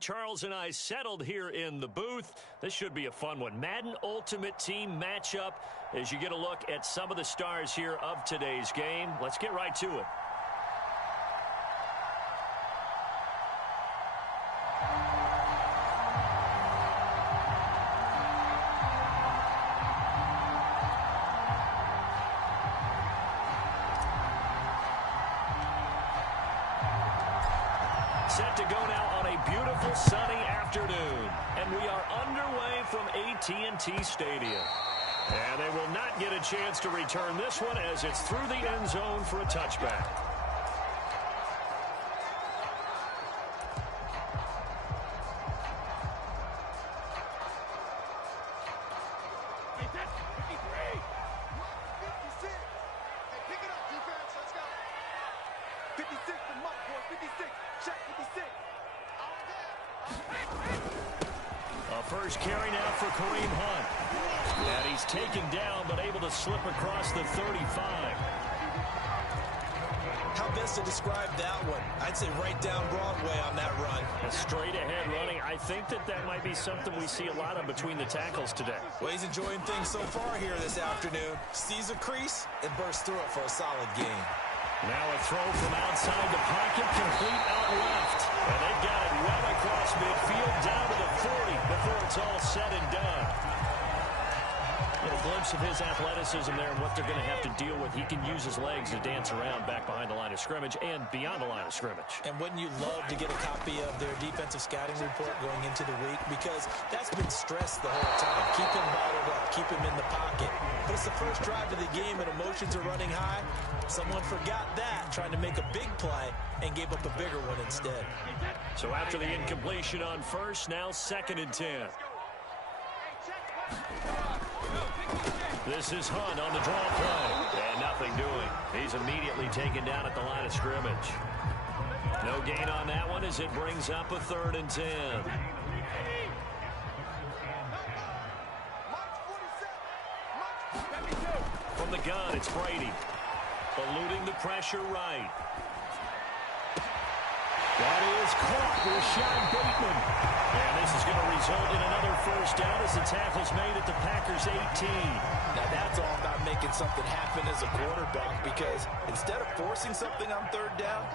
Charles and I settled here in the booth. This should be a fun one. Madden Ultimate Team matchup as you get a look at some of the stars here of today's game. Let's get right to it. Set to go now on a beautiful sunny afternoon. And we are underway from AT&T Stadium. And they will not get a chance to return this one as it's through the end zone for a touchback. First carry now for Kareem Hunt. And he's taken down, but able to slip across the 35. How best to describe that one? I'd say right down Broadway on that run. A straight ahead running. I think that might be something we see a lot of between the tackles today. Well, he's enjoying things so far here this afternoon. Sees a crease and bursts through it for a solid gain. Now a throw from outside the pocket, complete out left. And they've got it well across midfield, down to the 40 before it's all said and done. A little glimpse of his athleticism there and what they're going to have to deal with. He can use his legs to dance around back behind the line of scrimmage and beyond the line of scrimmage. And wouldn't you love to get a copy of their defensive scouting report going into the week? Because that's been stressed the whole time. Keep him bottled up. Keep him in the pocket. But it's the first drive of the game and emotions are running high. Someone forgot that, trying to make a big play and gave up a bigger one instead. So after the incompletion on first, now 2nd and 10. This is Hunt on the draw play. And nothing doing. He's immediately taken down at the line of scrimmage. No gain on that one as it brings up a 3rd and 10. From the gun, it's Brady. Eluding the pressure right. That is caught for Rashad Bateman. And this is going to result in another first down as the tackle's made at the Packers' 18. Now that's all about making something happen as a quarterback, because instead of forcing something on 3rd down,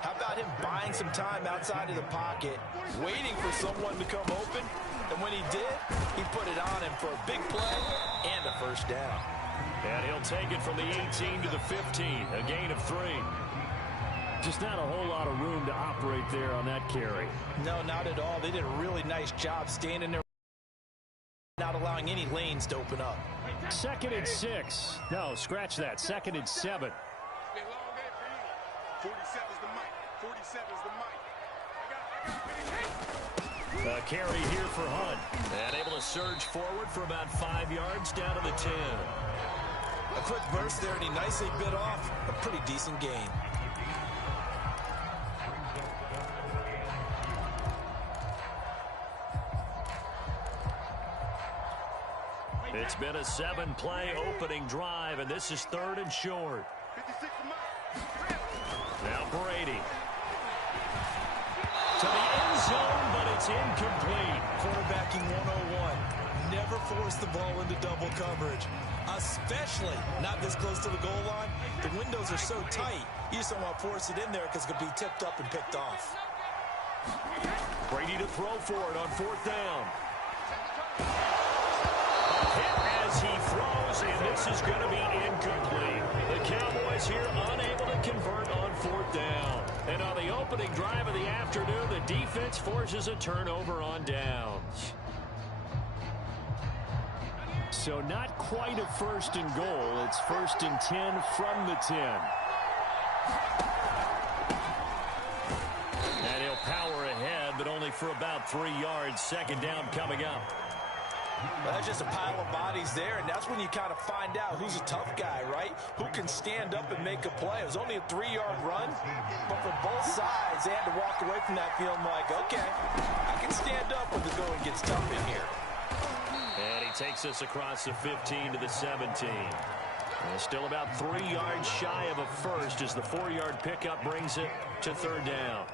how about him buying some time outside of the pocket, waiting for someone to come open, and when he did, he put it on him for a big play and a first down. And he'll take it from the 18 to the 15, a gain of 3. Just not a whole lot of room to operate there on that carry. No, not at all. They did a really nice job standing there, not allowing any lanes to open up. 2nd and 6. No, scratch that. 2nd and 7. 47's the mic. 47's the mic. A carry here for Hunt. And able to surge forward for about 5 yards down to the 10. A quick burst there, and he nicely bit off a pretty decent gain. It's been a 7-play opening drive, and this is 3rd and short. Now Brady. To the end zone, but it's incomplete. Quarterbacking 101. Never force the ball into double coverage, especially not this close to the goal line. The windows are so tight, you just don't want to force it in there because it could be tipped up and picked off. Brady to throw for it on 4th down. Hit as he throws, and this is going to be incomplete. The Cowboys here unable to convert on 4th down. And on the opening drive of the afternoon, the defense forces a turnover on downs. So not quite a 1st and goal. It's 1st and 10 from the 10. And he'll power ahead, but only for about 3 yards. 2nd down coming up. Well, that's just a pile of bodies there, and that's when you kind of find out who's a tough guy, right? Who can stand up and make a play. It was only a 3-yard run, but for both sides, they had to walk away from that feeling like, okay, I can stand up when the going gets tough in here. And he takes us across the 15 to the 17. And still about 3 yards shy of a first as the 4-yard pickup brings it to 3rd down.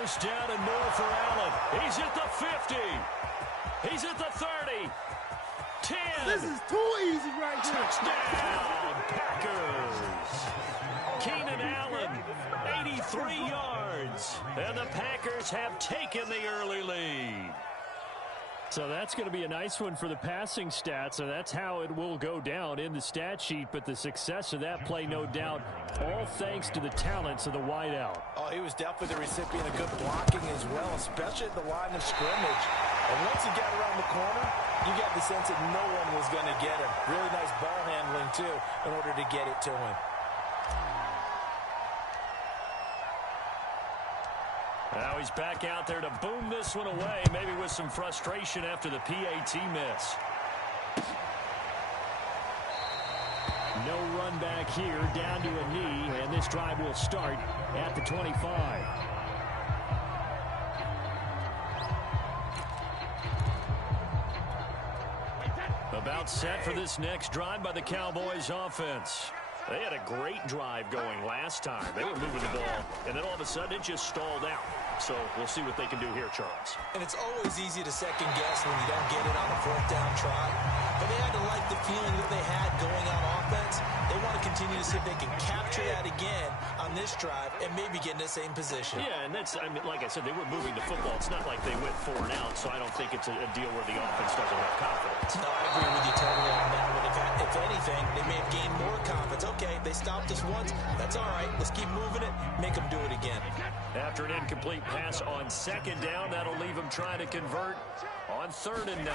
First down and more for Allen. He's at the 50. He's at the 30. 10. This is too easy right here. Touchdown, Packers. Keenan Allen, 83 yards. And the Packers have taken the early lead. So that's going to be a nice one for the passing stats, and that's how it will go down in the stat sheet. But the success of that play, no doubt, all thanks to the talents of the wideout. Oh, he was definitely the recipient of good blocking as well, especially at the line of scrimmage. And once he got around the corner, you got the sense that no one was going to get him. Really nice ball handling, too, in order to get it to him. Now he's back out there to boom this one away, maybe with some frustration after the PAT miss. No run back here, down to a knee, and this drive will start at the 25. About set for this next drive by the Cowboys offense. They had a great drive going last time. They were moving the ball, and then all of a sudden it just stalled out. So we'll see what they can do here, Charles. And it's always easy to second guess when you don't get it on a fourth down try. But they had to like the feeling that they had going on offense. They want to continue to see if they can capture that again on this drive and maybe get in the same position. Yeah, and that's, I mean, like I said, they were moving the football. It's not like they went 4 and out, so I don't think it's a deal where the offense doesn't have confidence. No, I agree with you totally on that one. If anything, they may have gained more confidence. Okay, they stopped us once. That's all right. Let's keep moving it. Make them do it again. After an incomplete pass on second down, that'll leave him trying to convert on 3rd and 9.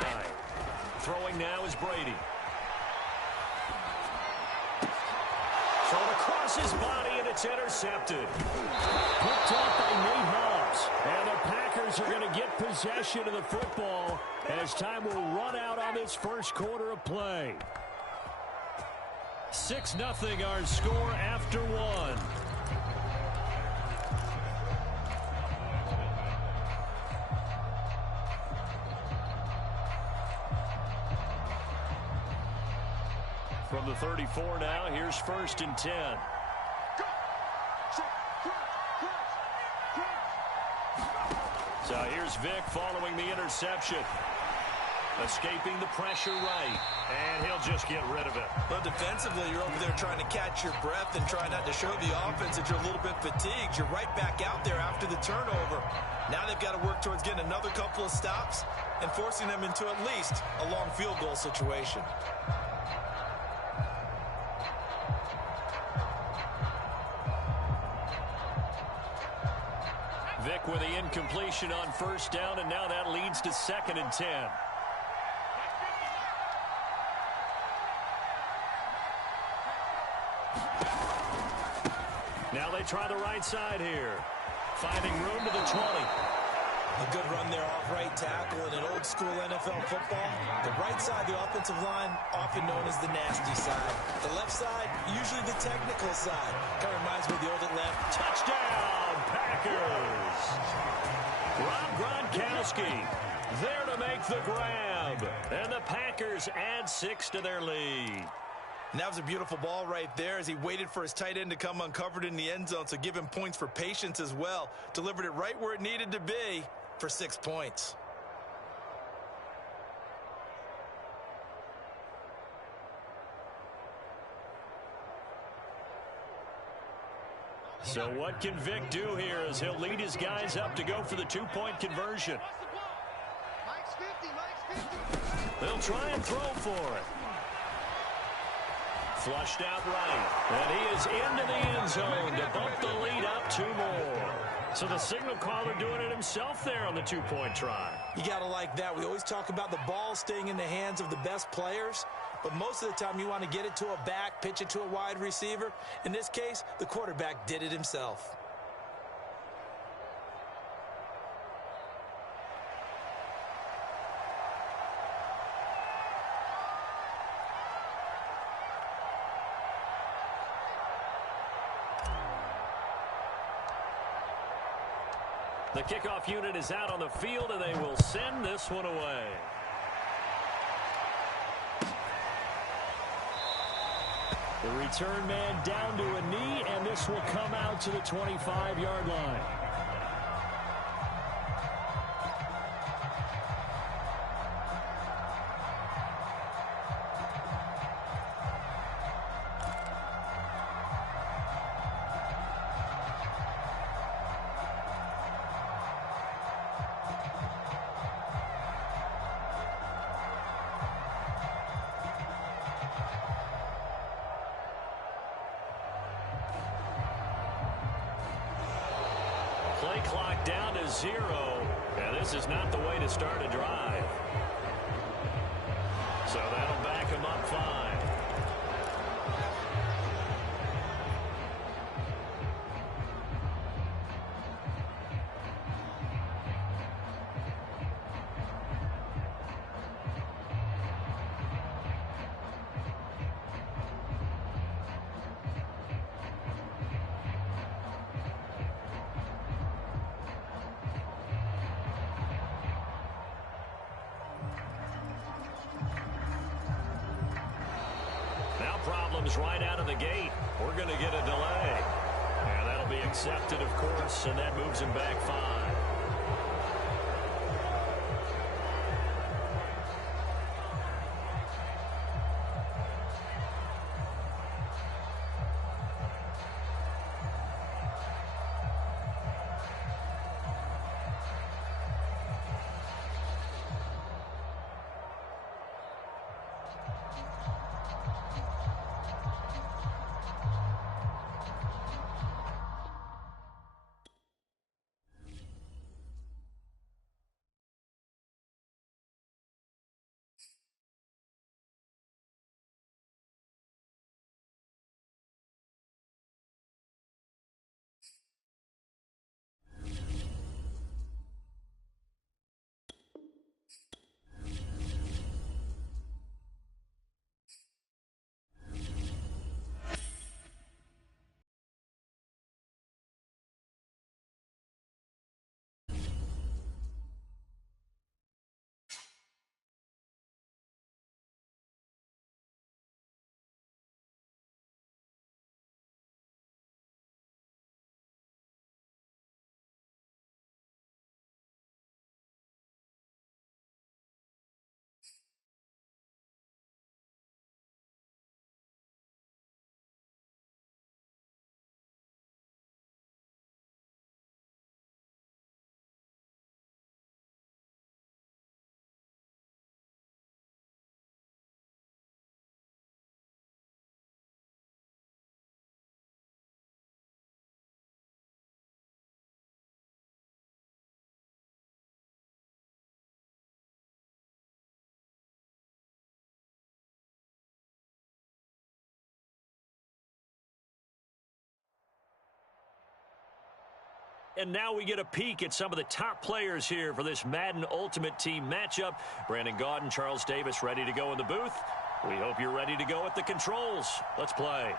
Throwing now is Brady. Thrown across his body, and it's intercepted. Picked off by Nate Hobbs. And the Packers are going to get possession of the football as time will run out on this first quarter of play. 6-0 our score after 1. From the 34 now, here's 1st and 10. So here's Vic following the interception. Escaping the pressure right. And he'll just get rid of it. But defensively, you're over there trying to catch your breath and try not to show the offense that you're a little bit fatigued. You're right back out there after the turnover. Now they've got to work towards getting another couple of stops and forcing them into at least a long field goal situation. Vic with the incompletion on 1st down, and now that leads to 2nd and 10. Now they try the right side here. Finding room to the 20. A good run there off right tackle in an old school NFL football. The right side, the offensive line, often known as the nasty side. The left side, usually the technical side. Kind of reminds me of the old Atlanta. Touchdown, Packers! Rob Gronkowski there to make the grab. And the Packers add 6 to their lead. And that was a beautiful ball right there as he waited for his tight end to come uncovered in the end zone, so give him points for patience as well. Delivered it right where it needed to be for 6 points. So what can Vic do here as he'll lead his guys up to go for the 2-point conversion? They'll try and throw for it. Flushed out right. And he is into the end zone to bump the lead up 2 more. So the signal caller doing it himself there on the 2-point try. You got to like that. We always talk about the ball staying in the hands of the best players. But most of the time you want to get it to a back, pitch it to a wide receiver. In this case, the quarterback did it himself. The kickoff unit is out on the field, and they will send this one away. The return man down to a knee, and this will come out to the 25-yard line. clock down to 0. And this is not the way to start a drive. So that'll back him up 5. Problems right out of the gate. We're going to get a delay. And that'll be accepted, of course, and that moves him back 5. And now we get a peek at some of the top players here for this Madden Ultimate Team matchup. Brandon Gaudin, Charles Davis ready to go in the booth. We hope you're ready to go at the controls. Let's play.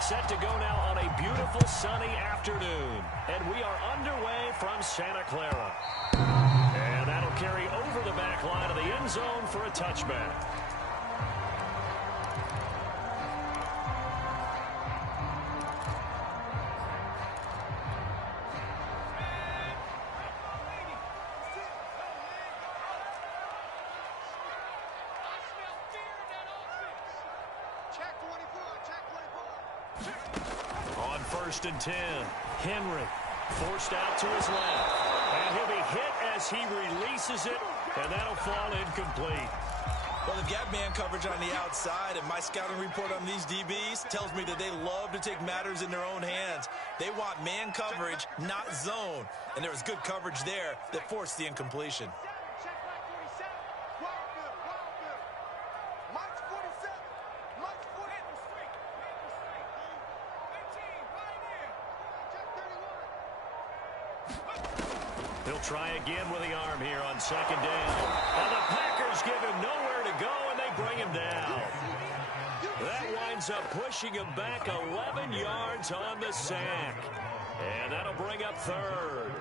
Set to go now on a beautiful sunny afternoon. And we are underway from Santa Clara. And that'll carry over the back line of the end zone for a touchback. On 1st and 10, Henry forced out to his left. And he'll be hit as he releases it, and that'll fall incomplete. Well, they've got man coverage on the outside, and my scouting report on these DBs tells me that they love to take matters in their own hands. They want man coverage, not zone. And there was good coverage there that forced the incompletion. He'll try again with the arm here on 2nd down. And the Packers give him nowhere to go, and they bring him down. That winds up pushing him back 11 yards on the sack. And that'll bring up 3rd.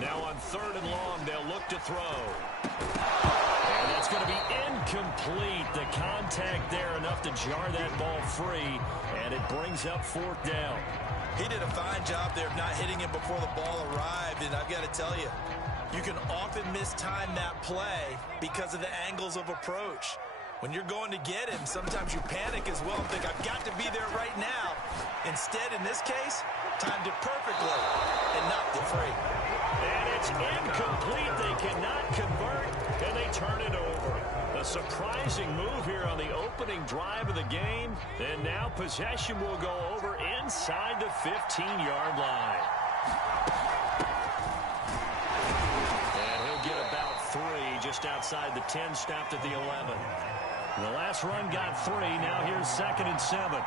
Now on 3rd and long, they'll look to throw. And that's going to be incomplete. The contact there enough to jar that ball free, and it brings up 4th down. He did a fine job there of not hitting him before the ball arrived, and I've got to tell you, You can often mistime that play because of the angles of approach. When you're going to get him, sometimes you panic as well and think, I've got to be there right now. Instead, in this case, timed it perfectly and knocked it free. And it's incomplete. They cannot convert, and they turn it over. A surprising move here on the opening drive of the game. And now possession will go over inside the 15-yard line. And he'll get about 3 just outside the 10, stopped at the 11. The last run got 3. Now here's 2nd and 7.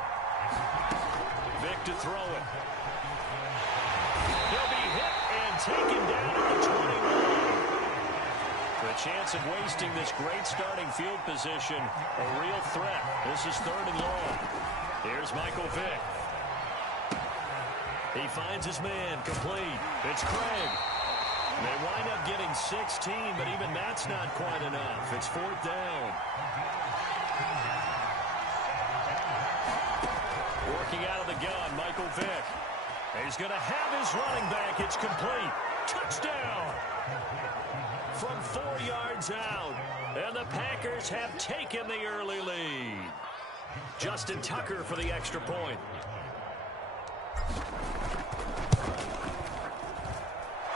Vick to throw it. He'll be hit and taken down at the 21. The chance of wasting this great starting field position, a real threat. This is 3rd and long. Here's Michael Vick. He finds his man, complete. It's Craig. They wind up getting 16, but even that's not quite enough. It's 4th down. Working out of the gun, Michael Vick. He's going to have his running back. It's complete. Touchdown! From 4 yards out. And the Packers have taken the early lead. Justin Tucker for the extra point.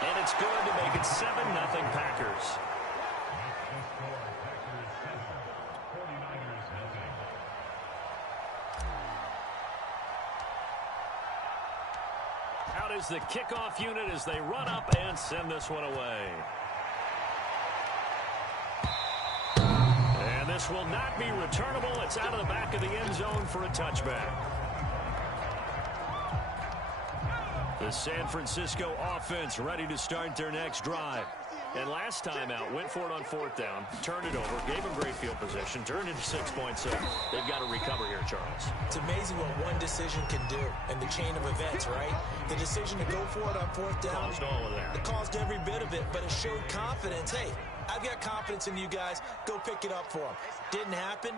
And it's good to make it 7-0 Packers. Out is the kickoff unit as they run up and send this one away. And this will not be returnable. It's out of the back of the end zone for a touchback. The San Francisco offense ready to start their next drive. And last time out, went for it on 4th down, turned it over, gave them great field position, turned into 6 points. So they've got to recover here, Charles. It's amazing what one decision can do in the chain of events, right? The decision to go for it on 4th down. Caused all of that. It caused every bit of it, but it showed confidence. Hey, I've got confidence in you guys. Go pick it up for them. Didn't happen.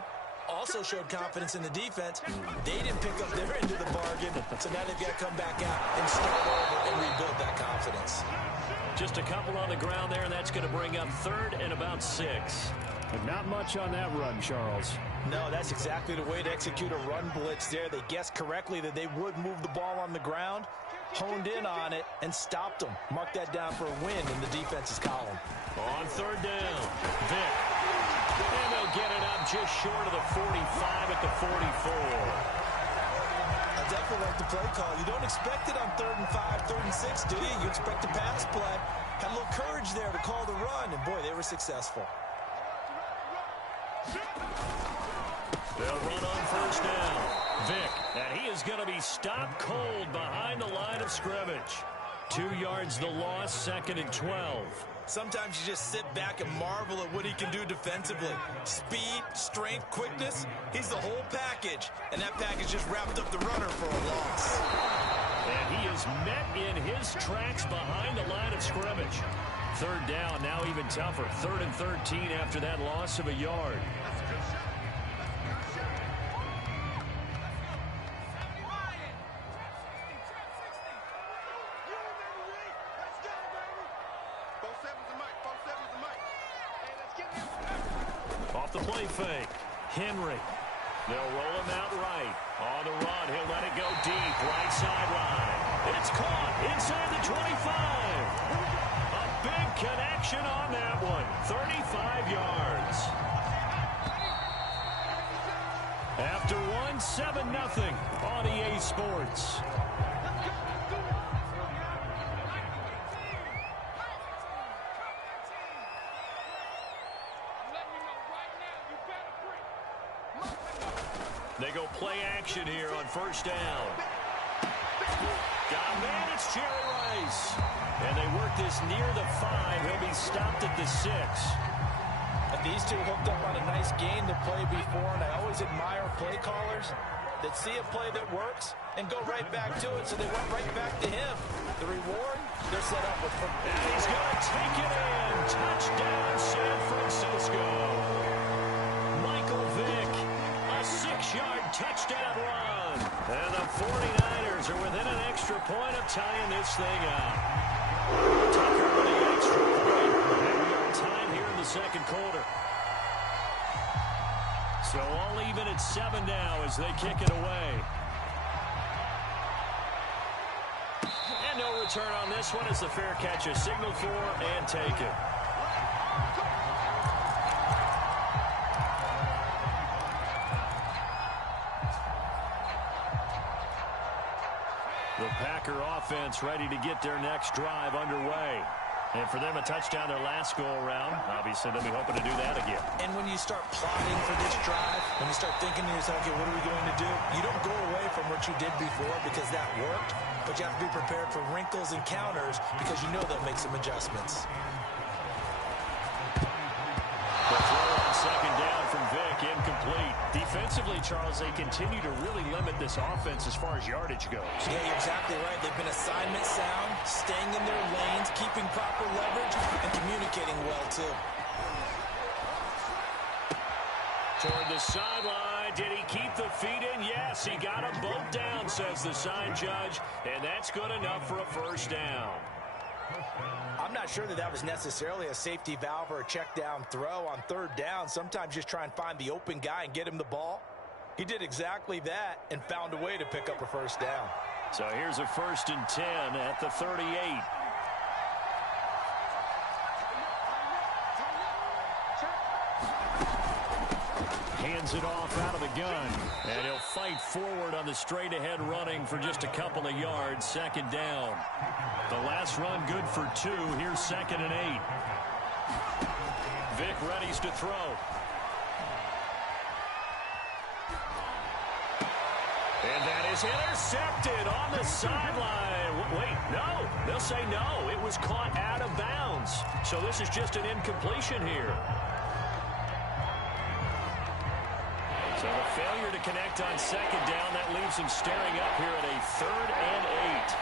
Also showed confidence in the defense. They didn't pick up their end of the bargain, so now they've got to come back out and start over and rebuild that confidence. Just a couple on the ground there, and that's going to bring up 3rd and about 6. But not much on that run, Charles. No, that's exactly the way to execute a run blitz there. They guessed correctly that they would move the ball on the ground, honed in on it, and stopped them. Mark that down for a win in the defense's column. On 3rd down, Vick. And they'll get it up just short of the 45 at the 44. I definitely like the play call. You don't expect it on 3rd and 5, 3rd and 6, do you? You expect a pass play. Had a little courage there to call the run, and boy, they were successful. They'll run on 1st down. Vick, and he is going to be stopped cold behind the line of scrimmage. 2 yards the loss, 2nd and 12. Sometimes you just sit back and marvel at what he can do defensively. Speed, strength, quickness, he's the whole package. And that package just wrapped up the runner for a loss. And he is met in his tracks behind the line of scrimmage. 3rd down, now even tougher. 3rd and 13 after that loss of a yard. Off the play fake, Henry. They'll roll him out right. On the run, he'll let it go deep, right sideline. It's caught inside the 25. A big connection on that one, 35 yards. After one, 7-0 on EA Sports. They go play action here on 1st down. Got a man, it's Jerry Rice. And they work this near the 5. He'll be stopped at the 6. And these two hooked up on a nice game to play before, and I always admire play callers that see a play that works and go right back to it, so they went right back to him. The reward, they're set up with. And he's going to take it in. Touchdown, San Francisco. Michael Vick. 6-yard touchdown run. And the 49ers are within an extra point of tying this thing up. Tucker with a extra point. And we are tied here in the second quarter. So all even at 7 now as they kick it away. And no return on this one as the fair catch is signaled for and taken. The Packer offense ready to get their next drive underway. And for them, a touchdown their last go-around. Obviously, they'll be hoping to do that again. And when you start plotting for this drive, when you start thinking to yourself, okay, what are we going to do? You don't go away from what you did before because that worked, but you have to be prepared for wrinkles and counters because you know they'll make some adjustments. The throw on second down from Vic, incomplete. Defensively, Charles, they continue to really limit this offense as far as yardage goes. Yeah, you're exactly right. They've been assignment sound, staying in their lanes, keeping proper leverage, and communicating well, too. Toward the sideline. Did he keep the feet in? Yes, he got them both down, says the sign judge, and that's good enough for a first down. I'm not sure that was necessarily a safety valve or a check down throw on third down. Sometimes just try and find the open guy and get him the ball. He did exactly that and found a way to pick up a first down. So here's a 1st and 10 at the 38. Hands it off out of the gun. And he'll fight forward on the straight-ahead running for just a couple of yards. Second down. The last run good for 2. Here's 2nd and 8. Vic readies to throw. And that is intercepted on the sideline. Wait, no. They'll say no. It was caught out of bounds. So this is just an incompletion here. So the failure to connect on second down, that leaves them staring up here at a 3rd and 8.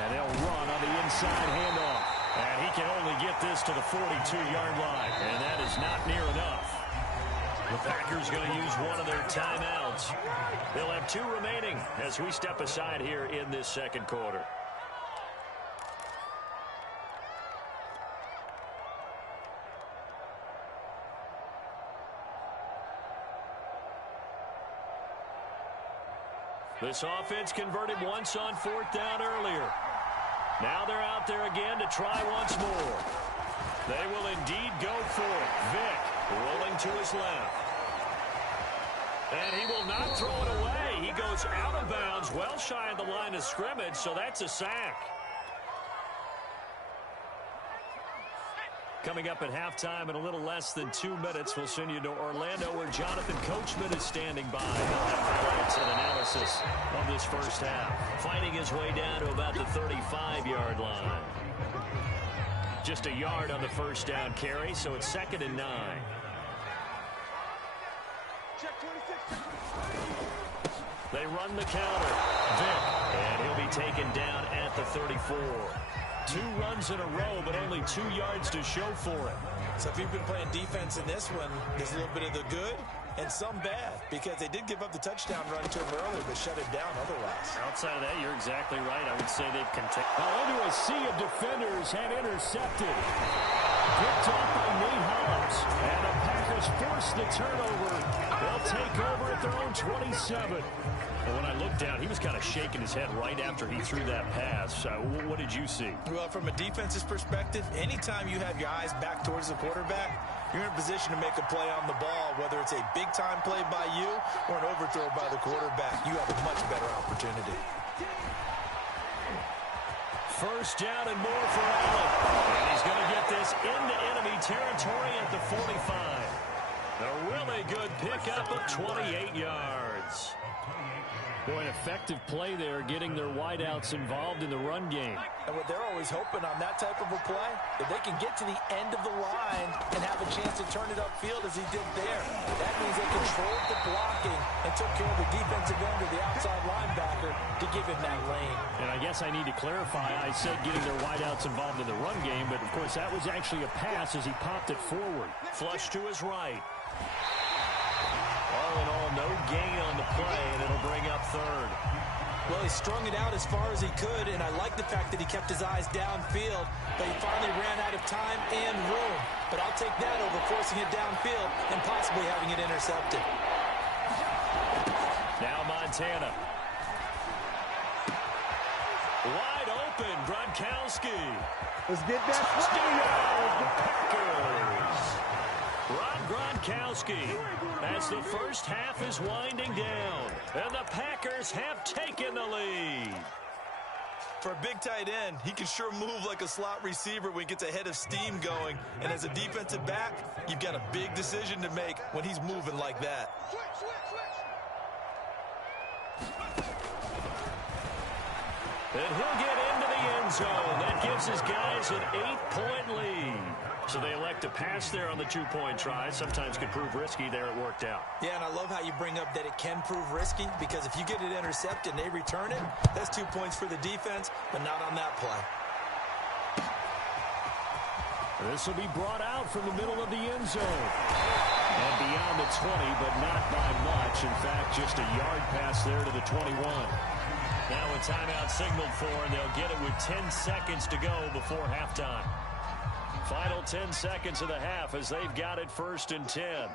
And they'll run on the inside handoff. And he can only get this to the 42-yard line. And that is not near enough. The Packers going to use one of their timeouts. They'll have 2 remaining as we step aside here in this second quarter. This offense converted once on 4th down earlier. Now they're out there again to try once more. They will indeed go for it. Vic rolling to his left. And he will not throw it away. He goes out of bounds, well shy of the line of scrimmage, so that's a sack. Coming up at halftime in a little less than 2 minutes, we'll send you to Orlando where Jonathan Coachman is standing by. He'll have highlights and analysis of this first half. Fighting his way down to about the 35-yard line. Just a yard on the first down carry, so it's 2nd and 9. They run the counter. Vic, and he'll be taken down at the 34. 2 runs in a row, but only 2 yards to show for it. So if you've been playing defense in this one, there's a little bit of the good and some bad, because they did give up the touchdown run to him earlier, but shut it down otherwise. Outside of that, you're exactly right. I would say they've contained. Now into a sea of defenders and intercepted. Picked off by Nate Hobbs. And the Packers force the turnover. They'll take over at their own 27. And when I looked down, he was kind of shaking his head right after he threw that pass. What did you see? Well, from a defense's perspective, anytime you have your eyes back towards the quarterback, you're in a position to make a play on the ball, whether it's a big-time play by you or an overthrow by the quarterback. You have a much better opportunity. First down and more for Allen. And he's going to get this into enemy territory at the 45. A really good pickup of 28 yards. Boy, an effective play there, getting their wideouts involved in the run game. And what they're always hoping on that type of a play, if they can get to the end of the line and have a chance to turn it upfield as he did there, that means they controlled the blocking and took care of the defensive end of the outside linebacker to give him that lane. And I guess I need to clarify, I said getting their wideouts involved in the run game, but of course that was actually a pass as he popped it forward. Flush to his right. All in all, no gain on the play, and it'll bring up 3rd. Well, he strung it out as far as he could, and I like the fact that he kept his eyes downfield, but he finally ran out of time and room. But I'll take that over forcing it downfield and possibly having it intercepted. Now Montana. Wide open, Gronkowski. Let's get that Packers. Rob Gronkowski as the first half is winding down, and the Packers have taken the lead. For a big tight end, he can sure move like a slot receiver when he gets a head of steam going. And as a defensive back, you've got a big decision to make when he's moving like that. And he'll get into the end zone. That gives his guys an 8-point lead. So they elect to pass there on the 2-point try. Sometimes could prove risky. There it worked out. Yeah, and I love how you bring up that it can prove risky, because if you get it intercepted and they return it, that's 2 points for the defense, but not on that play. This will be brought out from the middle of the end zone. And beyond the 20, but not by much. In fact, just a yard pass there to the 21. Now a timeout signaled for, and they'll get it with 10 seconds to go before halftime. Final 10 seconds of the half as they've got it 1st and 10.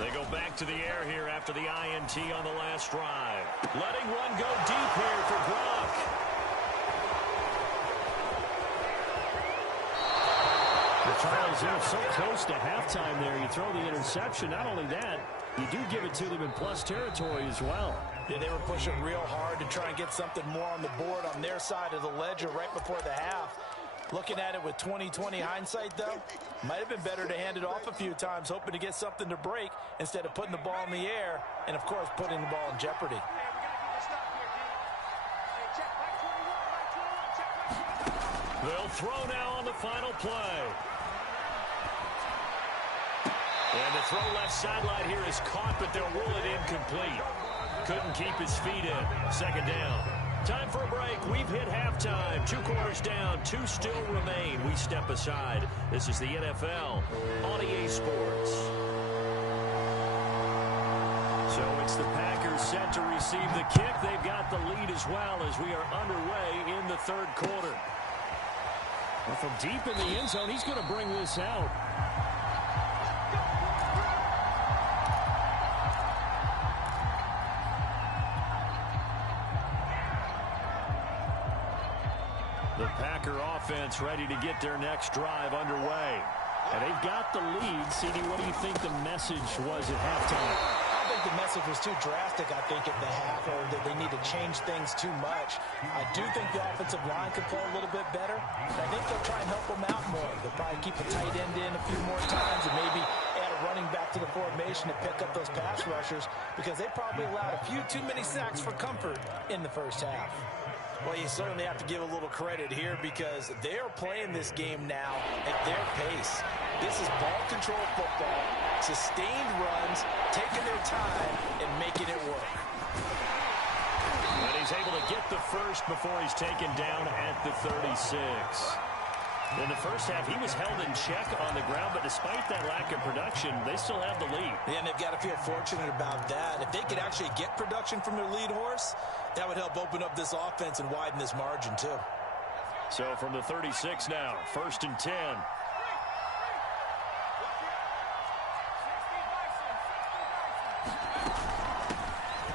They go back to the air here after the INT on the last drive. Letting one go deep here for Gronk. Charles, they're so close to halftime there. You throw the interception. Not only that, you do give it to them in plus territory as well. Yeah, they were pushing real hard to try and get something more on the board on their side of the ledger right before the half. Looking at it with 20/20 hindsight, though, might have been better to hand it off a few times, hoping to get something to break instead of putting the ball in the air and, of course, putting the ball in jeopardy. They'll throw now on the final play. And the throw left sideline here is caught, but they'll rule it incomplete. Couldn't keep his feet in. 2nd down. Time for a break. We've hit halftime. 2 quarters down. 2 still remain. We step aside. This is the NFL on EA Sports. So it's the Packers set to receive the kick. They've got the lead as well as we are underway in the 3rd quarter. Well, from deep in the end zone, he's going to bring this out. The Packer offense ready to get their next drive underway. And they've got the lead. CD, what do you think the message was at halftime? I think the message was too drastic, I think, at the half, or that they need to change things too much. I do think the offensive line could play a little bit better. And I think they'll try and help them out more. They'll probably keep a tight end in a few more times and maybe add a running back to the formation to pick up those pass rushers, because they probably allowed a few too many sacks for comfort in the first half. Well, you certainly have to give a little credit here, because they are playing this game now at their pace. This is ball control football, sustained runs, taking their time, and making it work. And he's able to get the first before he's taken down at the 36. In the first half, he was held in check on the ground, but despite that lack of production, they still have the lead. Yeah, and they've got to feel fortunate about that. If they could actually get production from their lead horse, that would help open up this offense and widen this margin, too. So from the 36 now, 1st and 10.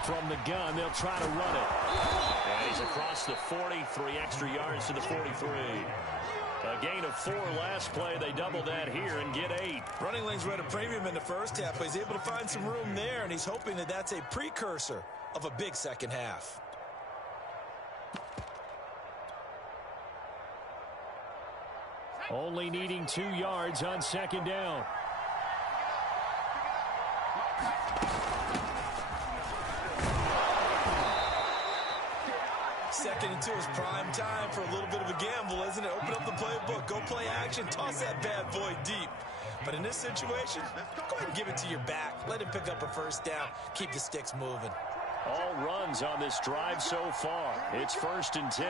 From the gun, they'll try to run it. And he's across the 40, 3 extra yards to the 43. A gain of 4 last play. They double that here and get 8. Running lanes were at a premium in the first half, but he's able to find some room there, and he's hoping that that's a precursor of a big second half. Only needing 2 yards on 2nd down. Second and 2 is prime time for a little bit of a gamble, isn't it? Open up the playbook, go play action, toss that bad boy deep. But in this situation, go ahead and give it to your back. Let him pick up a first down. Keep the sticks moving. All runs on this drive so far. It's 1st and 10.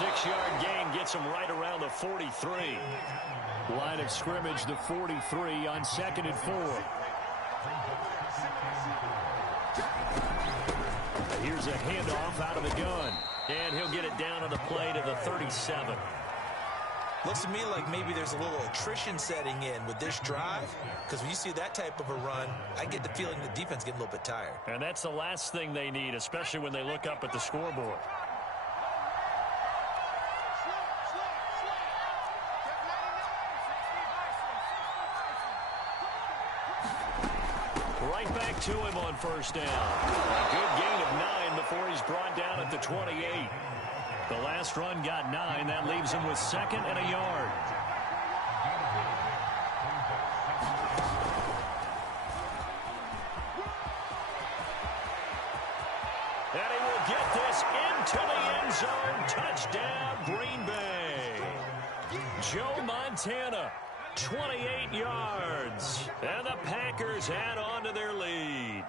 6-yard gain gets him right around the 43. Line of scrimmage, the 43 on 2nd and 4. Here's a handoff out of the gun. And he'll get it down on the play to the 37. Looks to me like maybe there's a little attrition setting in with this drive, because when you see that type of a run, I get the feeling the defense getting a little bit tired. And that's the last thing they need, especially when they look up at the scoreboard. Right back to him on first down. A good gain of 9 before he's brought down at the 28. The last run got 9. That leaves him with 2nd and a yard. And he will get this into the end zone. Touchdown, Green Bay. Joe Montana, 28 yards. And the Packers add on to their lead.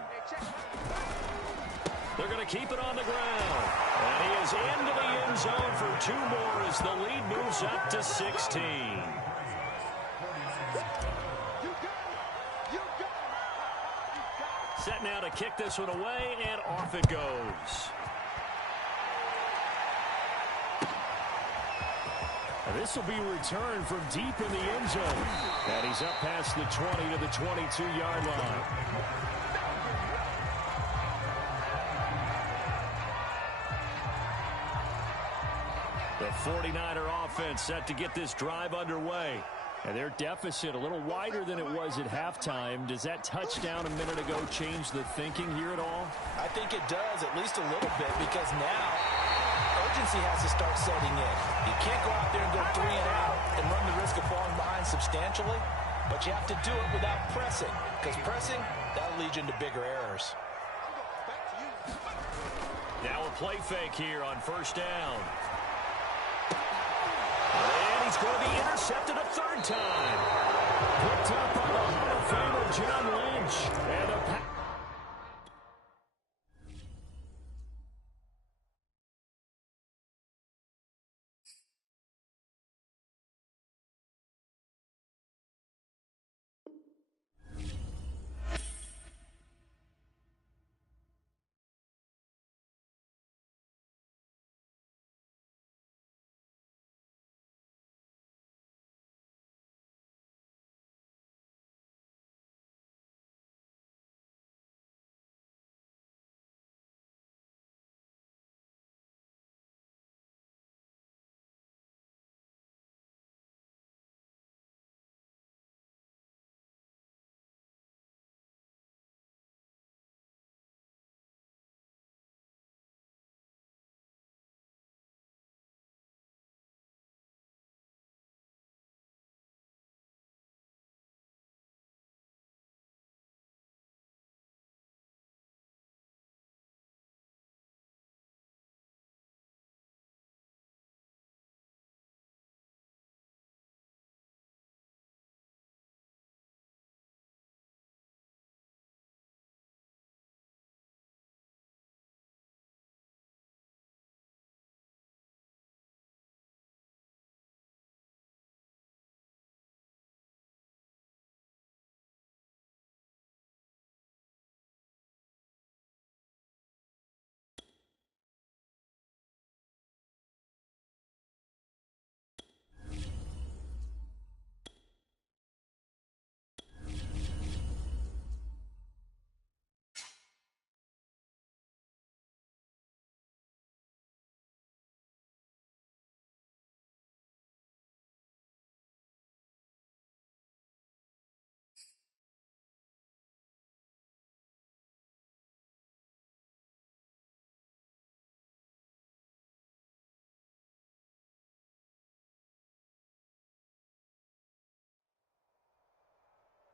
They're going to keep it on the ground. And he is into the end zone for 2 more as the lead moves up to 16. Set now to kick this one away, and off it goes. And this will be returned from deep in the end zone. And he's up past the 20 to the 22-yard line. The 49er offense set to get this drive underway. And their deficit a little wider than it was at halftime. Does that touchdown a minute ago change the thinking here at all? I think it does, at least a little bit, because now urgency has to start setting in. You can't go out there and go 3 and out and run the risk of falling behind substantially, but you have to do it without pressing, because pressing, that'll lead you into bigger errors. Now a play fake here on first down. And he's going to be intercepted a 3rd time. Picked up by the Hall of Famer John Lynch. And a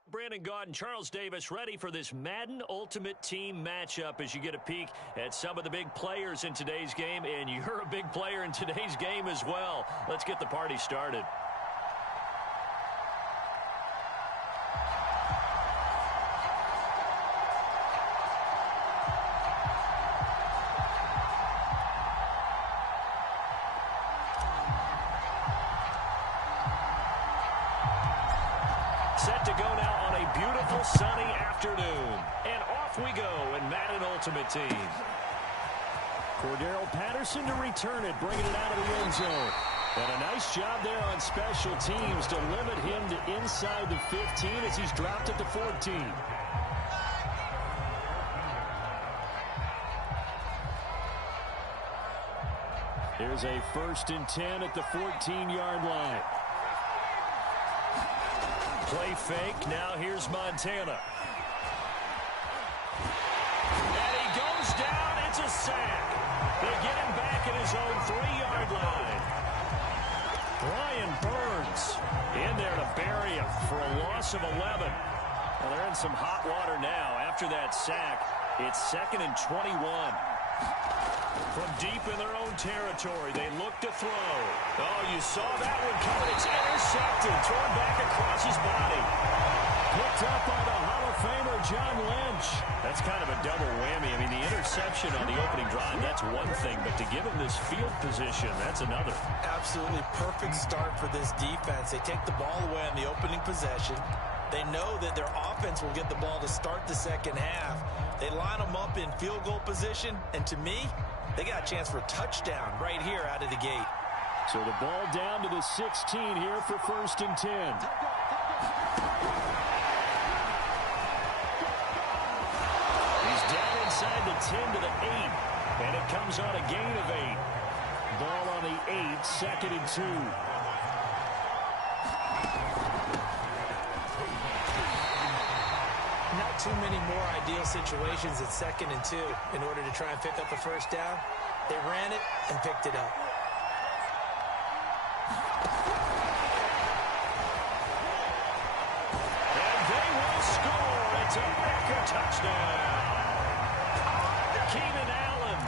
Brandon Gaud and Charles Davis ready for this Madden Ultimate Team matchup as you get a peek at some of the big players in today's game, and you're a big player in today's game as well. Let's get the party started. set to go now on a beautiful sunny afternoon. And off we go in Madden Ultimate Team. Cordero Patterson to return it, bringing it out of the end zone. And a nice job there on special teams to limit him to inside the 15 as he's dropped at the 14. Here's a 1st and 10 at the 14-yard line. Play fake. Now here's Montana. And he goes down. It's a sack. They get him back at his own 3-yard line. Brian Burns in there to bury him for a loss of 11. Well, they're in some hot water now. After that sack, it's 2nd and 21. From deep in their own territory, they look to throw. Oh, you saw that one coming. It's intercepted, thrown back across his body. Picked up by the Hall of Famer, John Lynch. That's kind of a double whammy. I mean, the interception on the opening drive, that's one thing. But to give him this field position, that's another. Absolutely perfect start for this defense. They take the ball away on the opening possession. They know that their offense will get the ball to start the second half. They line them up in field goal position, and to me, they got a chance for a touchdown right here out of the gate. So the ball down to the 16 here for 1st and 10. He's down inside the 10 to the 8, and it comes on a gain of 8. Ball on the 8, 2nd and 2. Not too many more ideal situations at 2nd and 2 in order to try and pick up a first down. They ran it and picked it up. And they will score. It's a Packer touchdown. Keenan Allen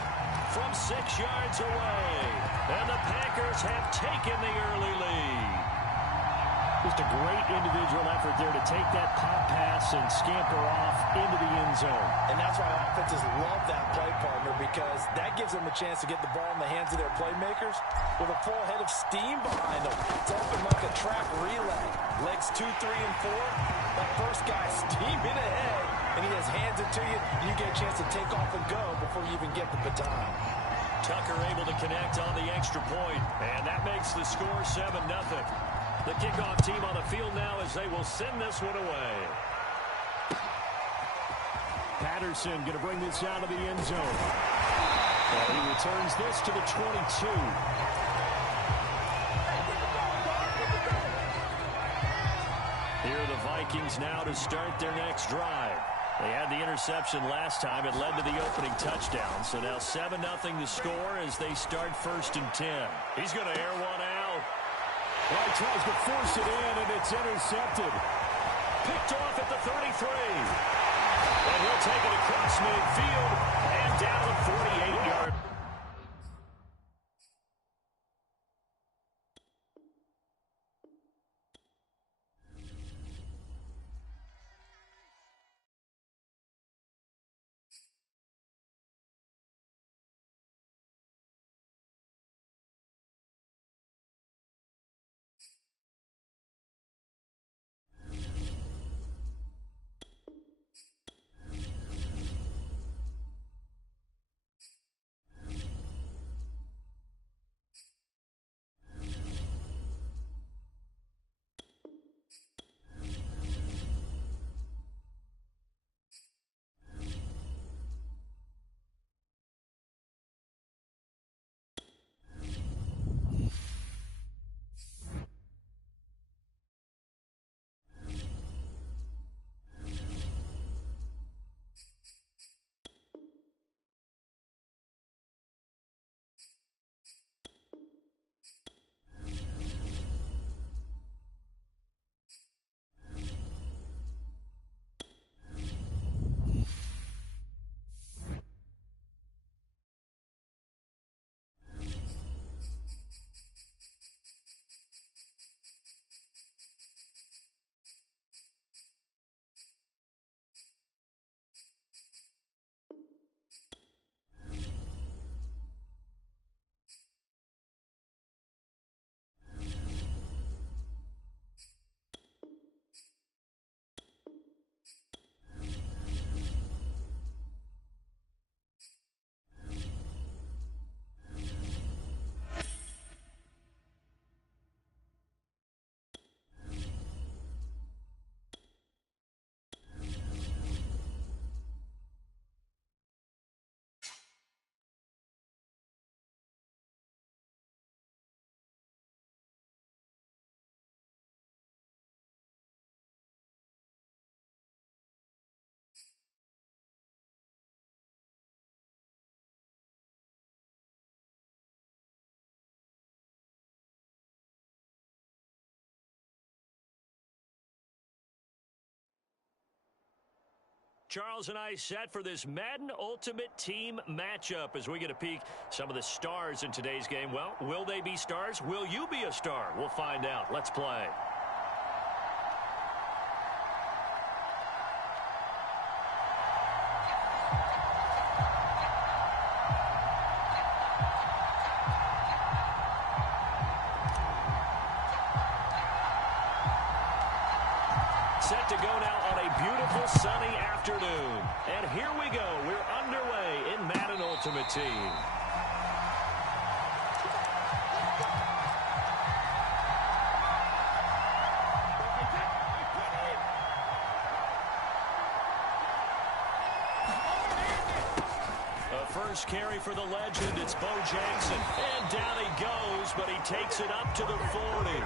from 6 yards away. And the Packers have taken the early lead. Just a great individual effort there to take that pop pass and scamper off into the end zone. And that's why offenses love that play, partner, because that gives them a chance to get the ball in the hands of their playmakers with a full head of steam behind them. It's open like a track relay. Legs 2, 3, and 4. That first guy steaming ahead, and he has hands it to you, and you get a chance to take off and go before you even get the baton. Tucker able to connect on the extra point, and that makes the score 7-0. The kickoff team on the field now as they will send this one away. Patterson going to bring this out of the end zone. And he returns this to the 22. Here are the Vikings now to start their next drive. They had the interception last time. It led to the opening touchdown. So now 7-0 to score as they start 1st and 10. He's going to air one out. Well, he tries to force it in, and it's intercepted. Picked off at the 33. And he'll take it across midfield and down to the 48-yard. Charles and I set for this Madden Ultimate Team matchup as we get a peek some of the stars in today's game. Well, will they be stars? Will you be a star? We'll find out. Let's play. Set to go now on a beautiful sunny afternoon. And here we go. We're underway in Madden Ultimate Team. A first carry for the legend. It's Bo Jackson. And down he goes, but he takes it up to the 40.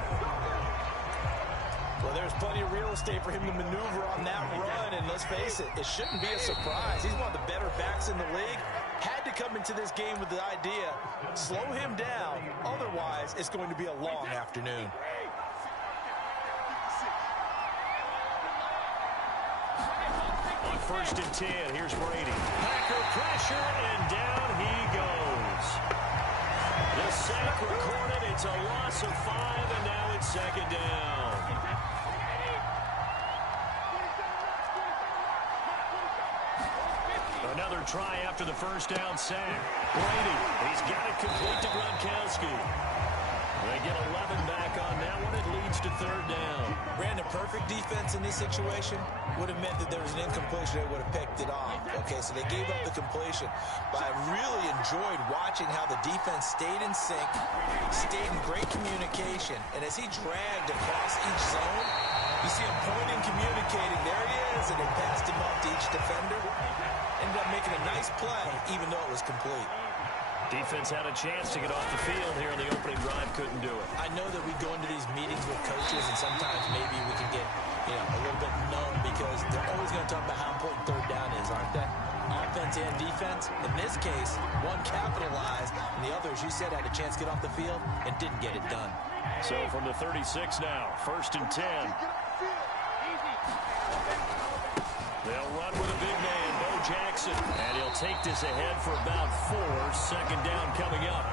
Well, there's plenty of real estate for him to maneuver on that run, and let's face it, it shouldn't be a surprise. He's one of the better backs in the league. Had to come into this game with the idea, slow him down, otherwise it's going to be a long afternoon. On 1st and 10, here's Brady. Packer pressure, and down he goes. The sack recorded, it's a loss of 5, and now it's 2nd down. Another try after the first down sack. Brady, he's got it complete to Gronkowski. They get 11 back on that one. It leads to 3rd down. Brandon, perfect defense in this situation would have meant that there was an incompletion. They would have picked it off. Okay, so they gave up the completion. But I really enjoyed watching how the defense stayed in sync, stayed in great communication. And as he dragged across each zone, you see him pointing, communicating. There he is, and they passed him off to each defender. Ended up making a nice play, even though it was complete. Defense had a chance to get off the field here in the opening drive, couldn't do it. I know that we go into these meetings with coaches, and sometimes maybe we can get, a little bit numb because they're always going to talk about how important 3rd down is, aren't they? Offense and defense. In this case, one capitalized, and the other, as you said, had a chance to get off the field and didn't get it done. So from the 36 now, 1st and 10. They'll run with a big man, Bo Jackson, and he'll take this ahead for about 4. 2nd down coming up.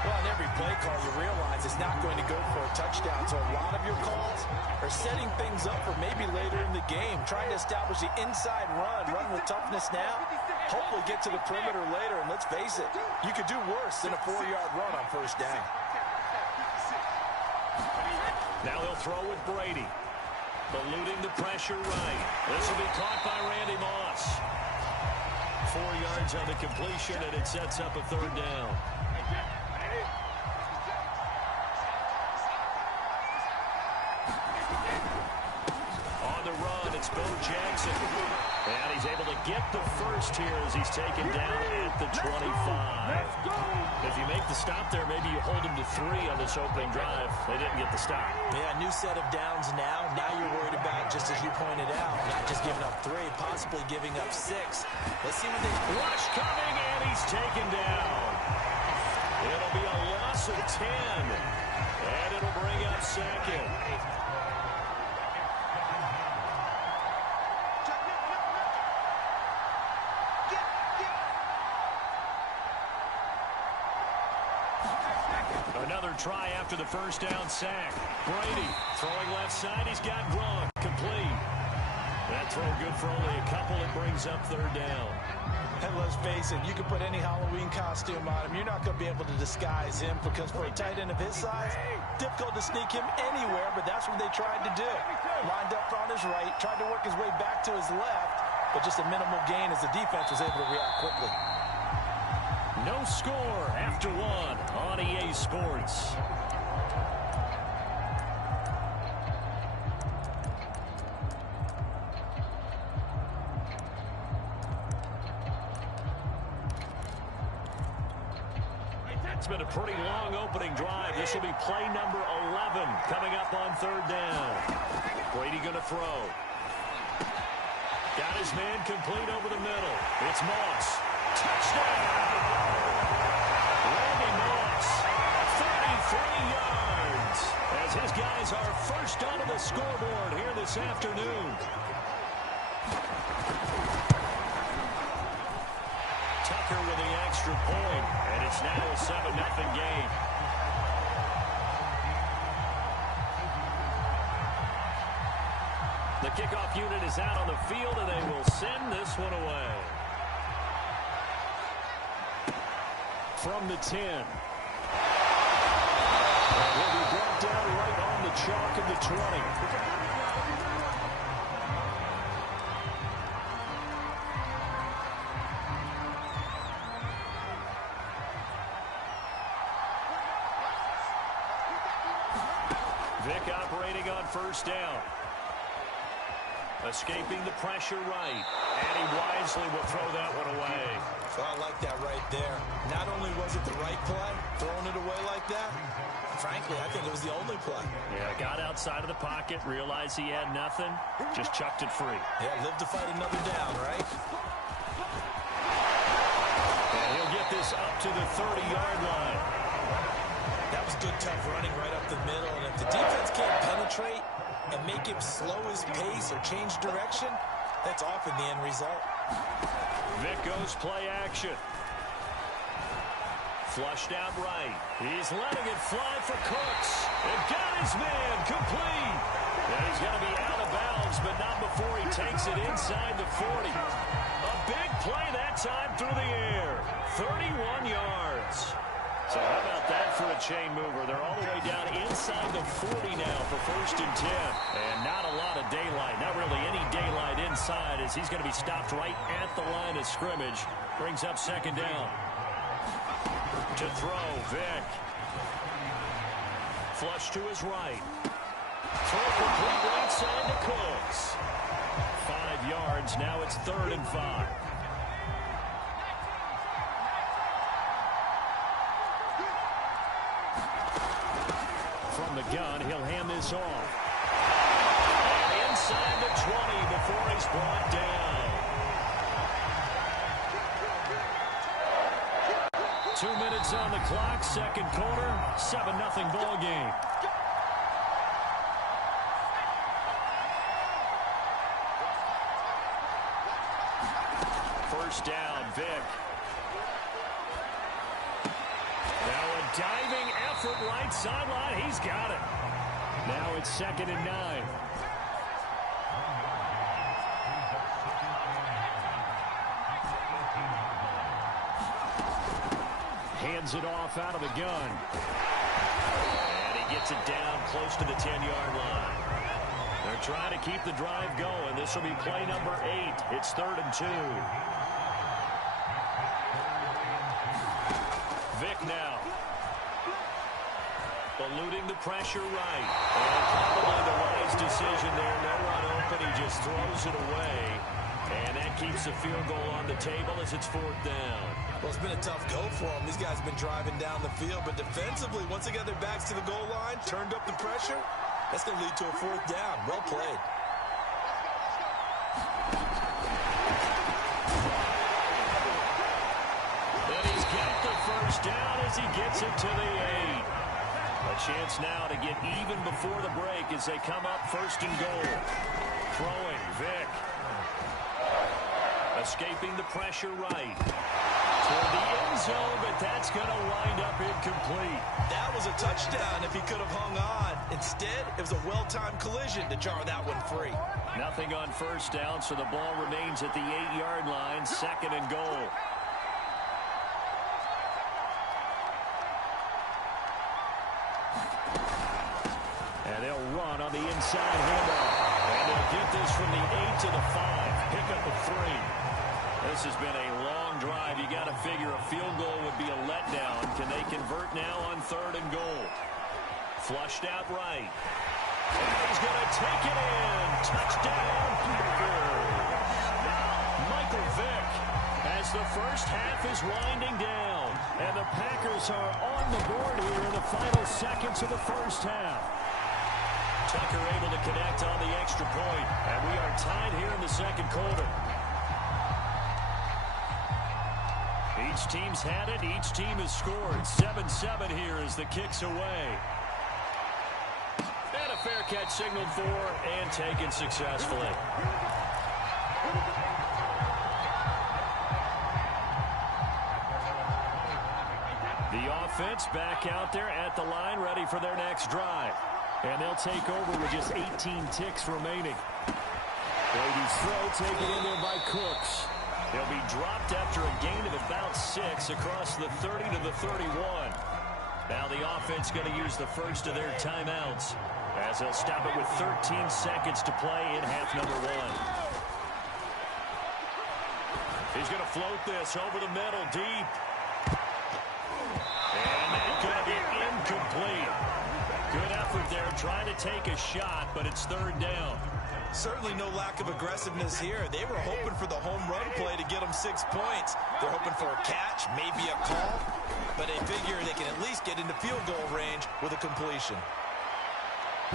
Well, in every play call, you realize it's not going to go for a touchdown, so a lot of your calls are setting things up for maybe later in the game, trying to establish the inside run with toughness now, hopefully get to the perimeter later, and let's face it, you could do worse than a 4-yard run on 1st down. Now he'll throw with Brady. Eluding the pressure right. This will be caught by Randy Moss. 4 yards on the completion, and it sets up a 3rd down. On the run, it's Bo Jackson. And he's able to get the first here as he's taken down at the 25. If you make the stop there, maybe you hold him to 3 on this opening drive. They didn't get the stop. Yeah, new set of downs now. Now you're worried about, just as you pointed out, not just giving up 3, possibly giving up 6. Let's see what they... Rush coming, and he's taken down. It'll be a loss of 10. And it'll bring up 2nd. Another try after the first down sack. Brady throwing left side. He's got Gronk complete. That throw good for only a couple. It brings up 3rd down. And let's face it, you can put any Halloween costume on him. You're not going to be able to disguise him because for a tight end of his size, difficult to sneak him anywhere, but that's what they tried to do. Lined up on his right, tried to work his way back to his left, but just a minimal gain as the defense was able to react quickly. No score after 1 on EA Sports. It's been a pretty long opening drive. This will be play number 11 coming up on 3rd down. Brady going to throw. Got his man complete over the middle. It's Moss. Touchdown! Randy Moss, 33 yards, as his guys are first onto the scoreboard here this afternoon. Tucker with the extra point, and it's now a 7-0 game. The kickoff unit is out on the field, and they will send this one away. From the 10. And he'll be brought down right on the chalk of the 20. Vick operating on first down. Escaping the pressure right. And he wisely will throw that one away. So I like that right there. Not only was it the right play, throwing it away like that, frankly, I think it was the only play. Yeah, got outside of the pocket, realized he had nothing, just chucked it free. Yeah, live to fight another down, right? And he'll get this up to the 30-yard line. That was good, tough running right up the middle. And if the defense can't penetrate and make him slow his pace or change direction, that's often the end result. Vick goes play action. Flushed out right. He's letting it fly for Cooks. It got his man complete. And he's going to be out of bounds, but not before he takes it inside the 40. A big play that time through the air. 31 yards. So how about that for a chain mover? They're all the way down inside the 40 now for 1st and 10. And not a lot of daylight. Not really any daylight inside as he's going to be stopped right at the line of scrimmage. Brings up 2nd down. To throw, Vick. Flush to his right. Throw complete right side to Cooks. 5 yards. Now it's 3rd and 5. From the gun, he'll hand this off. And inside the 20 before he's brought down. 2 minutes on the clock, 2nd quarter, 7-0 ball game. First down, Vick. Now a diving effort right sideline. He's got it. Now it's 2nd and 9. Hands it off out of the gun. And he gets it down close to the 10-yard line. They're trying to keep the drive going. This will be play number 8. It's 3rd and 2. Vick now. Eluding the pressure right. And probably the wise decision there. No run open. He just throws it away. And that keeps the field goal on the table as it's 4th down. Well, it's been a tough go for them. These guys have been driving down the field. But defensively, once they got their backs to the goal line, turned up the pressure, that's going to lead to a 4th down. Well played. And he's got the 1st down as he gets it to the 8. A chance now to get even before the break as they come up 1st and goal. Throwing, Vick. Escaping the pressure right. Toward the end zone, but that's going to wind up incomplete. That was a touchdown if he could have hung on. Instead, it was a well-timed collision to jar that one free. Nothing on 1st down, so the ball remains at the 8-yard line, 2nd and goal. And they'll run on the inside handoff. And they'll get this from the 8 to the 5. Pick up a 3. This has been a long drive. You got to figure a field goal would be a letdown. Can they convert now on 3rd and goal? Flushed out right. And he's going to take it in. Touchdown, Packers. Michael Vick as the first half is winding down. And the Packers are on the board here in the final seconds of the first half. Tucker able to connect on the extra point. And we are tied here in the 2nd quarter. Each team's had it. Each team has scored. 7-7 here as the kick's away. And a fair catch signaled for and taken successfully. The offense back out there at the line, ready for their next drive. And they'll take over with just 18 ticks remaining. Brady's throw taken in there by Cooks. He'll be dropped after a gain of about 6 across the 30 to the 31. Now the offense going to use the first of their timeouts as they'll stop it with 13 seconds to play in half number 1. He's going to float this over the middle deep. And that's going to be incomplete. Good effort there trying to take a shot, but it's third down. Certainly no lack of aggressiveness here. They were hoping for the home run play to get them 6 points. They're hoping for a catch, maybe a call, but they figure they can at least get into field goal range with a completion.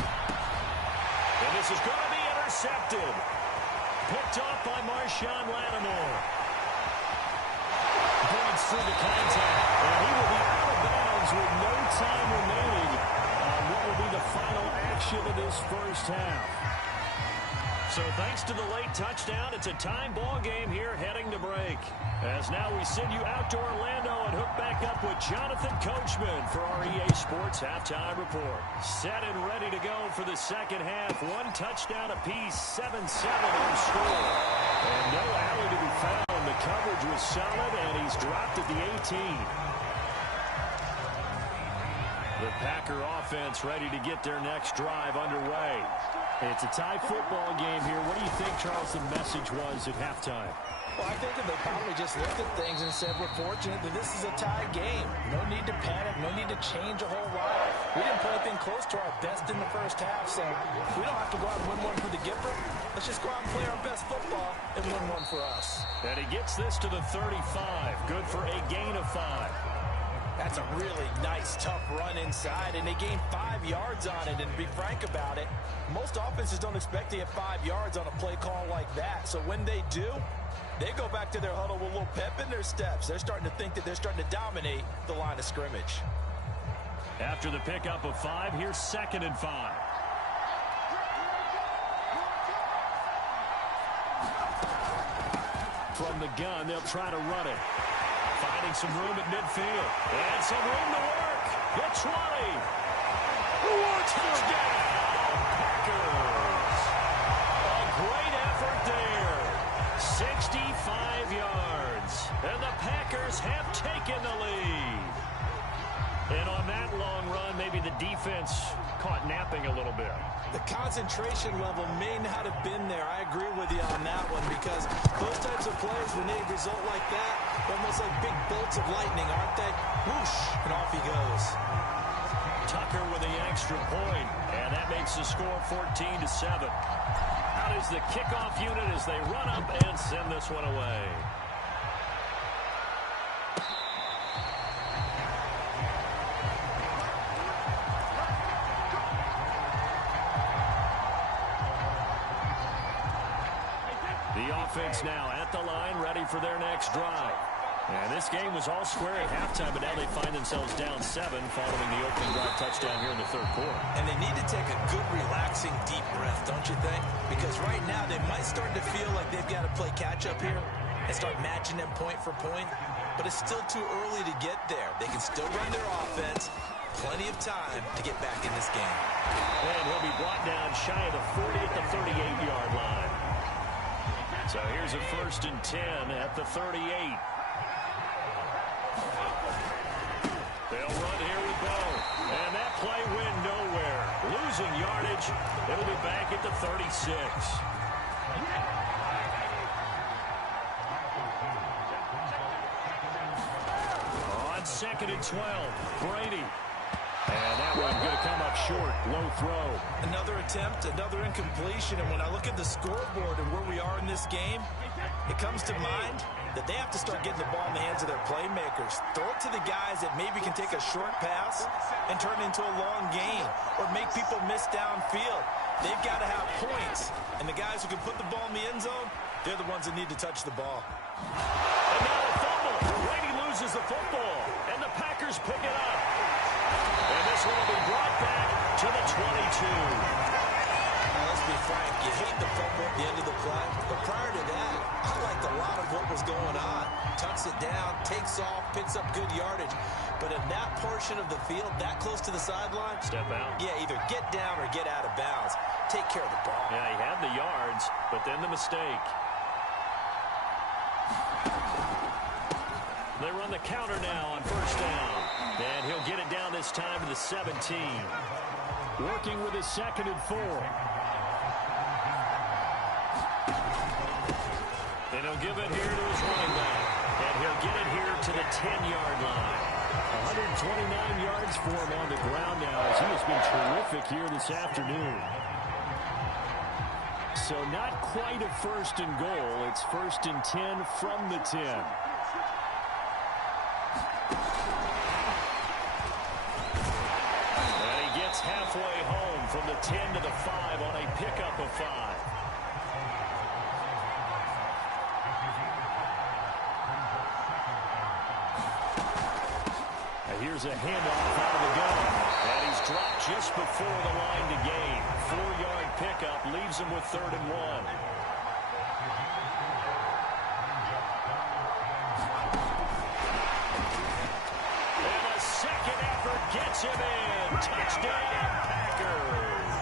And this is going to be intercepted. Picked off by Marshawn Lattimore. Breaks through the contact, and he will be out of bounds with no time remaining on what will be the final action of this first half. So thanks to the late touchdown, it's a time ball game here heading to break. As now we send you out to Orlando and hook back up with Jonathan Coachman for our EA Sports Halftime Report. Set and ready to go for the second half. 1 touchdown apiece, 7-7 on score. And no alley to be found. The coverage was solid, and he's dropped at the 18. The Packer offense ready to get their next drive underway. It's a tie football game here. What do you think, Charles, the message was at halftime? Well, I think that they probably just looked at things and said, we're fortunate that this is a tie game. No need to panic. No need to change a whole lot. We didn't play anything close to our best in the first half, so we don't have to go out and win one for the Gipper. Let's just go out and play our best football and win one for us. And he gets this to the 35. Good for a gain of 5. That's a really nice, tough run inside, and they gained 5 yards on it. And to be frank about it, most offenses don't expect to get 5 yards on a play call like that. So when they do, they go back to their huddle with a little pep in their steps. They're starting to think that they're starting to dominate the line of scrimmage. After the pickup of 5, here's 2nd and 5. From the gun, they'll try to run it. Finding some room at midfield. And some room to work. The 20. Touchdown, Packers. A great effort there. 65 yards. And the Packers have taken the lead. And on that long run, maybe the defense caught napping a little bit. The concentration level may not have been there. I agree with you on that one, because those types of plays, when they result like that, they're almost like big bolts of lightning, aren't they? Whoosh, and off he goes. Tucker with the extra point, and that makes the score 14-7. Out is the kickoff unit as they run up and send this one away. The offense now at the line, ready for their next drive. And this game was all square at halftime, but now they find themselves down 7 following the opening drive touchdown here in the third quarter. And they need to take a good, relaxing, deep breath, don't you think? Because right now they might start to feel like they've got to play catch-up here and start matching them point for point. But it's still too early to get there. They can still run their offense. Plenty of time to get back in this game. And he'll be brought down shy of the 40 at the 38-yard line. So here's a 1st and 10 at the 38. They'll run here with Bo. And that play went nowhere. Losing yardage. It'll be back at the 36. On 2nd and 12, Brady. And that one going to come up short. Low throw. Another attempt, another incompletion. And when I look at the scoreboard and where we are in this game, it comes to mind that they have to start getting the ball in the hands of their playmakers. Throw it to the guys that maybe can take a short pass and turn it into a long gain or make people miss downfield. They've got to have points. And the guys who can put the ball in the end zone, they're the ones that need to touch the ball. And now a fumble. Brady loses the football. And the Packers pick it up. And this one will be brought back to the 22. Now, let's be frank. You hate the fumble at the end of the play. But prior to that, I liked a lot of what was going on. Tucks it down, takes off, picks up good yardage. But in that portion of the field, that close to the sideline. Step out. Yeah, either get down or get out of bounds. Take care of the ball. Yeah, he had the yards, but then the mistake. They run the counter now on first down. And he'll get it down this time to the 17. Working with his 2nd and 4. And he'll give it here to his running back. And he'll get it here to the 10-yard line. 129 yards for him on the ground now as he has been terrific here this afternoon. So not quite a 1st and goal. It's 1st and 10 from the 10. And he gets halfway home from the 10 to the 5 on a pickup of 5. Here's a handoff out of the gun. And he's dropped just before the line to gain. 4-yard pickup leaves him with 3rd and 1. And a second effort gets him in. Touchdown, Packers.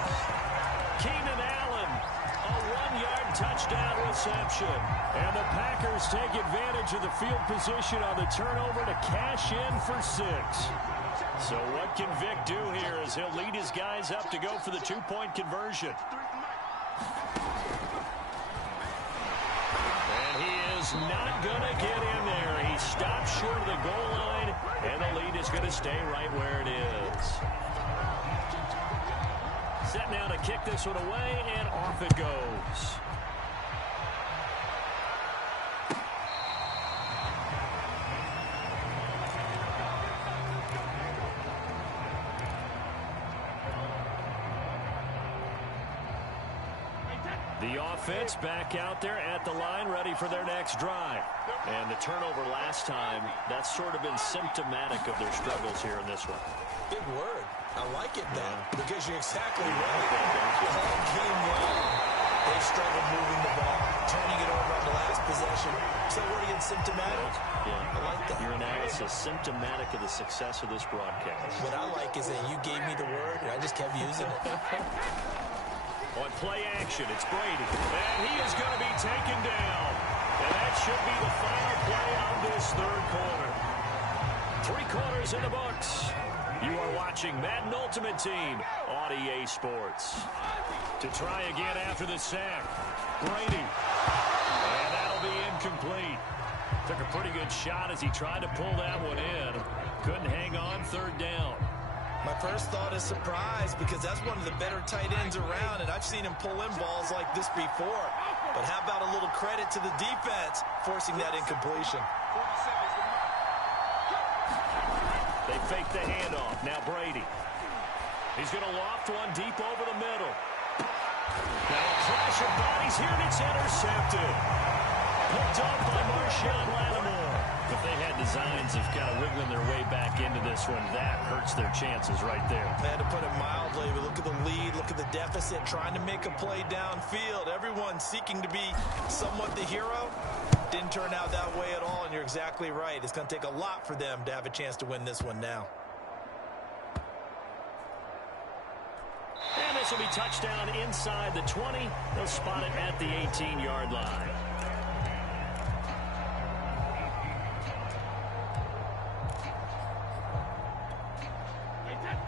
Keenan Allen, a 1-yard touchdown reception. And the Packers take advantage of the field position on the turnover to cash in for 6. So what can Vic do here as he'll lead his guys up to go for the 2-point conversion? And he is not going to get in there. He stops short of the goal line, and the lead is going to stay right where it is. Set now to kick this one away, and off it goes. The offense back out there at the line, ready for their next drive. And the turnover last time, that's sort of been symptomatic of their struggles here in this one. Big word. I like it, though, because you're exactly right. All game long, they struggled moving the ball, turning it over on the last possession. So what again, symptomatic? Yeah. I like that. Your analysis symptomatic of the success of this broadcast. What I like is that you gave me the word, and I just kept using it. On play action, it's Brady. And he is going to be taken down. And that should be the final play of this 3rd quarter. 3 quarters in the books. You are watching Madden Ultimate Team on EA Sports. To try again after the sack, Brady. And that'll be incomplete. Took a pretty good shot as he tried to pull that one in. Couldn't hang on 3rd down. My first thought is surprise, because that's one of the better tight ends around, and I've seen him pull in balls like this before. But how about a little credit to the defense forcing that incompletion? They fake the handoff. Now Brady. He's going to loft one deep over the middle. Now a clash of bodies here, and it's intercepted. Picked off by Marshawn Lattimore. If they had designs of kind of wiggling their way back into this one, that hurts their chances right there. They had to put it mildly, but look at the lead, look at the deficit, trying to make a play downfield. Everyone seeking to be somewhat the hero. Didn't turn out that way at all, and you're exactly right. It's going to take a lot for them to have a chance to win this one now. And this will be touchdown inside the 20. They'll spot it at the 18-yard line.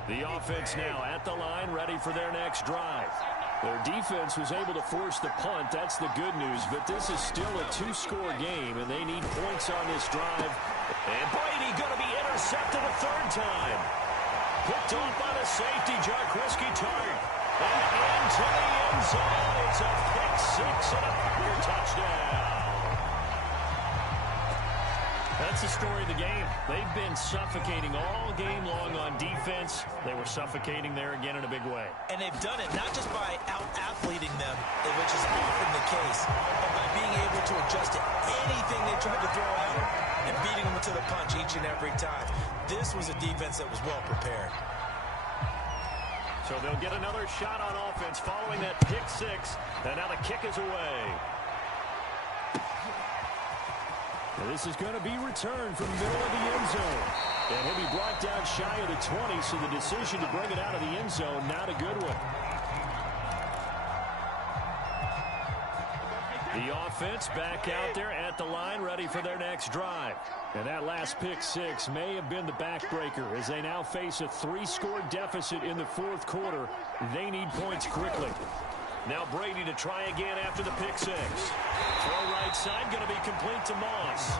The offense now at the line, ready for their next drive. Their defense was able to force the punt. That's the good news. But this is still a 2-score game, and they need points on this drive. And Brady going to be intercepted a 3rd time. Picked off by the safety, Jarquiski Tart. And into the end zone. It's a pick 6 and a Packer touchdown. That's the story of the game. They've been suffocating all game long on defense. They were suffocating there again in a big way. And they've done it not just by out-athleting them, which is often the case, but by being able to adjust to anything they tried to throw at them and beating them to the punch each and every time. This was a defense that was well prepared. So they'll get another shot on offense following that pick 6. And now the kick is away. This is going to be returned from the middle of the end zone. And he'll be brought down shy of the 20, so the decision to bring it out of the end zone, not a good one. The offense back out there at the line, ready for their next drive. And that last pick six may have been the backbreaker as they now face a 3-score deficit in the fourth quarter. They need points quickly. Now Brady to try again after the pick six. Throw right side, going to be complete to Moss.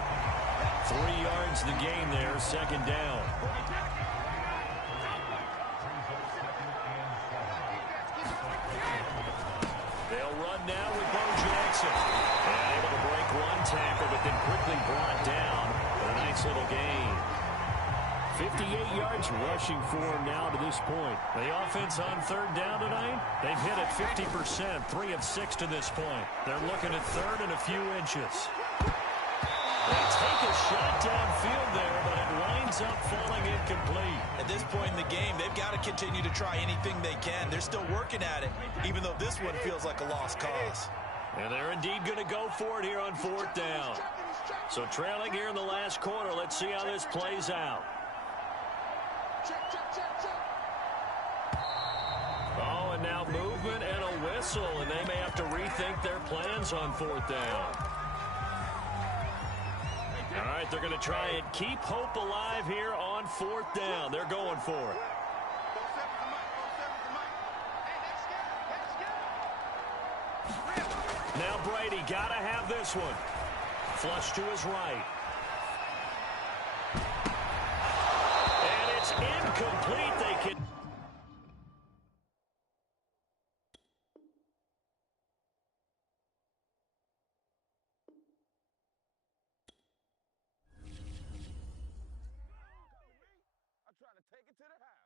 3 yards the gain there, second down. They'll run now with Bo Jackson. And able to break one tackle, but then quickly brought down. A nice little gain. 58 yards rushing for him now to this point. The offense on third down tonight, they've hit it 50%, 3 of 6 to this point. They're looking at third and a few inches. They take a shot downfield there, but it winds up falling incomplete. At this point in the game, they've got to continue to try anything they can. They're still working at it, even though this one feels like a lost cause. And they're indeed going to go for it here on fourth down. So trailing here in the last quarter, let's see how this plays out. Oh, and now movement and a whistle, and they may have to rethink their plans on fourth down. All right, they're going to try and keep hope alive here on fourth down. They're going for it. Now Brady got to have this one. Flush to his right. And it's incomplete. They can... I'm trying to take it to the house.